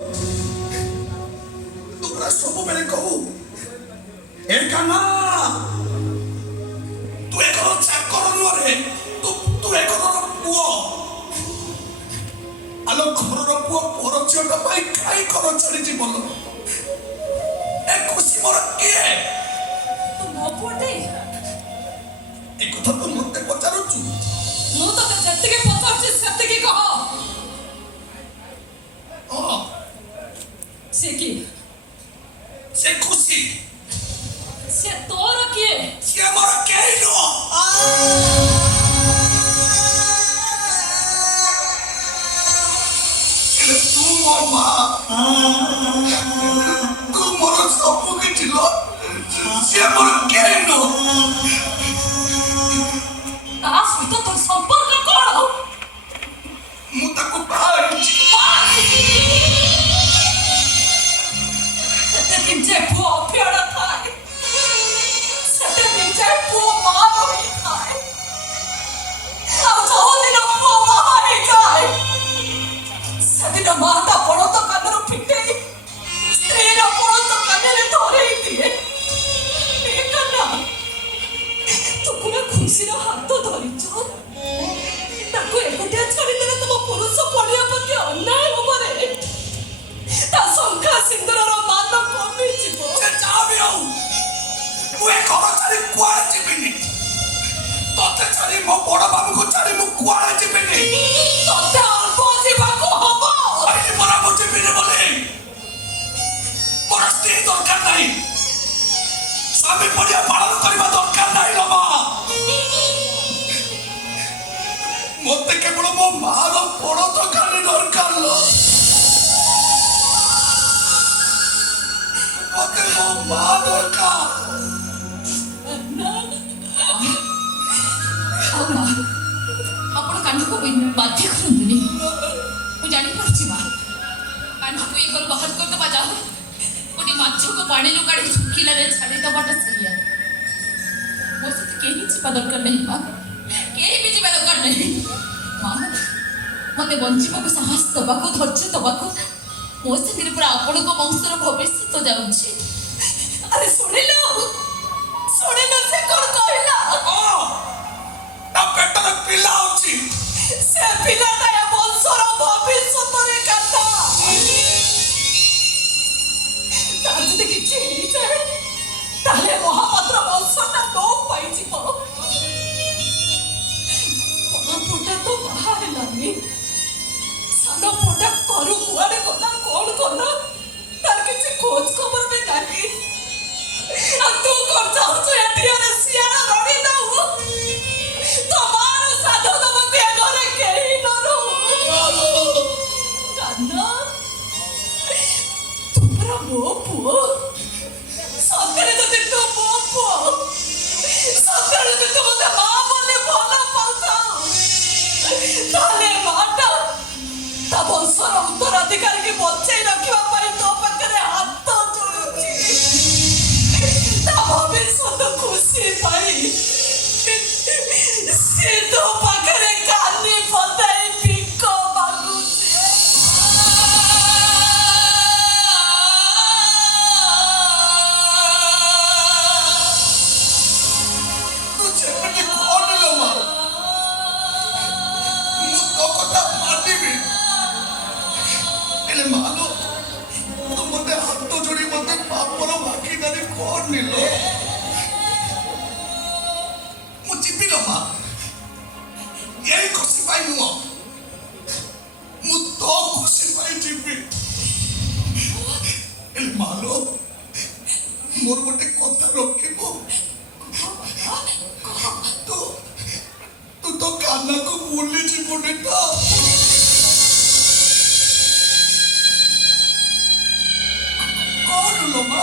ତୁ ପୁରା ସବୁବେଳେ କହୁ ଏ କାହ୍ନା ତୁ ଏକର ଚାକର ନୁହଁରେ, ତୁ ଏକର ପୁଅ। ଆଲୋ ଘରର ପୁଅ ପର ଝିଅଟା ପାଇଁ ଖାଇ ଘର ଛାଡି ଜୀବନ। ଏ ଖୁସି ମୋର କିଏ? ତୁ ମୋ ପୁଅଟେ? ଏ କଥା ତୁ ମତେ ପଚାରୁଛୁ? ମୁଁ ତତେ ଯେତିକି ପଚାରୁଛି ସେତିକି କହ। ସେ କିଏ? ସେ ଖୁସି। ସେ ତୋର କିଏ? ସେ ମୋର କେହି ନୁହଁ। ତୁ ମୋ ମା, ତୁ ମୋର ସବୁ କିଛି ଲୋ। ସେ ମୋର କେହି ନୁହଁ। ତା ସହିତ ତୋର ସମ୍ପର୍କ କଣ? ମୁଁ ତାକୁ ବାହା ହେଇଛି। ସେତେ ଦିନ ଯେ ପୁଅ ଅଭିଆଡ ଥାଏ, ସେତେ ଦିନ ଯେ ପୁଅ ମା ରହିଥାଏ, ଆଉ ଯୋଉଦିନ ପୁଅ ବାହା ହେଇଯାଏ ସେଦିନ ମା ତା ବଳଦ କାନରୁ ଫିଟେଇ ସ୍ତ୍ରୀର ବଳଦ କାନରେ ଧରେଇ ଦିଏ। ଏ କାହ୍ନା, ତୁ ପୁରା ଖୁସିର ହାତ ଧରିଛୁ। ତାକୁ ଏକୁଟିଆ ଛାଡ଼ିଦେଲେ ତମ ପୁରୁଷ ପଡ଼ିଆ ପ୍ରତି ଅନ୍ୟାୟ ହବରେ ତା ଶଙ୍ଖା ସିନ୍ଦୁରର ମାନ କମିଯିବ। ସେ ଯାହା ବି ହଉ, ମୁଁ ଏ ଘର ଛାଡି କୁଆଡେ ଯିବିନି। ତତେ ଛାଡି ମୋ ବଡ ବାବୁକୁ ଛାଡି ମୁଁ କୁଆଡେ ଯିବିନି। ତତେ ଅଳ୍ପ ଯିବାକୁ ହବ। କହିଲି ପରା ମୁଁ ଯିବିନି ବୋଲି। ମୋର ସ୍ତ୍ରୀ ଦରକାର ନାହିଁ, ସ୍ୱାମୀ ପଡ଼ିଆ ପାଳନ କରିବା ଦରକାର ନାହିଁ ଲୋ ମା। ମତେ କେବଳ ମୋ ମାର ବଳଦ ଖାଲି ଦରକାର ଲୋ। ମତେ ମୋ ମା ଦରକାର। ଆପଣ କାହ୍ନାକୁ ବାଧ୍ୟ କରନ୍ତୁନି। ମୁଁ ଜାଣିପାରୁଛି ମା, କାହ୍ନାକୁ ଏ ଘରୁ ବାହାର କରିଦେବା ଯାଉ ଗୋଟେ ମାଛକୁ ପାଣିରୁ କାଢ଼ି ଶୁଖିଲାରେ ଛାଡ଼ିଦେବାଟା ସେଇଆ। ମୋ ସହିତ କେହି ଯିବା ଦରକାର ନାହିଁ ମା, କେହି ବି ଯିବା ଦରକାର ନାହିଁ। ମା, ମତେ ବଞ୍ଚିବାକୁ ସାହସ ଦେବାକୁ, ଧୈର୍ଯ୍ୟ ଦେବାକୁ ମୋ ସାଙ୍ଗରେ ପୁରା ଆପଣଙ୍କ ବଂଶର ଭବିଷ୍ୟତ ଯାଉଛି। ଆରେ ଶୁଣିଲ ସେ କଣ କହିଲା? ତା ପେଟରେ ପିଲା ଅଛି। ସେ ପିଲାଟା ଏ ବଂଶର ଭବିଷ୍ୟତରେ କାନ୍ଦ। ତାର ଯଦି କିଛି ହେଇଯାଏ ତାହେଲେ ମହାପାତ୍ର ବଂଶଟା ଲୋପ ପାଇଯିବ। ବଡ଼ ପୁଅଟା ତ ବାହା ହେଲାନି, ସାନ ପୁଅଟା ଘରୁ କୁଆଡେ ଗଲା, କଣ କଲା, ତାର କିଛି ଖୋଜ ଖବର ବି ନାହିଁ। ଆଉ ତୁ କଣ ଚାହୁଁଛୁ ଏଠି ଆରେ ଶିଆଳ ରଡ଼ି ଦଉ? ତୋ ମାର ସାଧ ଦବାକୁ ଏ ଘରେ କେହି ନ ରହୁ। କାହ୍ନା, ତୁ ପରା ମୋ ପୁଅ। ସତରେ ଯଦି ତୁ ମୋ ପୁଅ, ସତରେ ଯଦି ତୁ ମତେ ମା ବୋଲି ଭଲ ପାଉଥାଉ, ତାହେଲେ ମାଟା ତା ବଂଶର ଉତ୍ତରାଧିକାରୀକି ବଞ୍ଚେଇ ରଖିବା ପାଇଁ ତୋ ପାଖରେ ହାତ ଯୋଡୁଛି। ତା ଭବିଷ୍ୟତ ଖୁସି ପାଇଁ ସେ ତୋ ପାଖରେ କାନି ପତାଇ ଭିକ ମାଗୁଛି। ତୁ ଯେମିତି କହିଲୁ ମା, ମୁଁ ତୋ କଥା ମାନିବି। ହେଲେ ମାଲୋ, ତୁ ମତେ ହାତ ଯୋଡି ମତେ ପାପର ଭାଗିଦାରୀ କରିନିଲ। ମୁଁ ଯିବି ଲୋ ମା, ଏଇ ଖୁସି ପାଇଁ ନୁହଁ, ମୁଁ ତୋ ଖୁସି ପାଇଁ ଯିବି। ହେଲେ ମାଲୋ, ମୋର ଗୋଟେ କଥା ରଖିବୁ। ତୁ ତ କାହ୍ନାକୁ ଭୁଲି ଯିବୁନି ତ? କଣ ଲୋ ମା?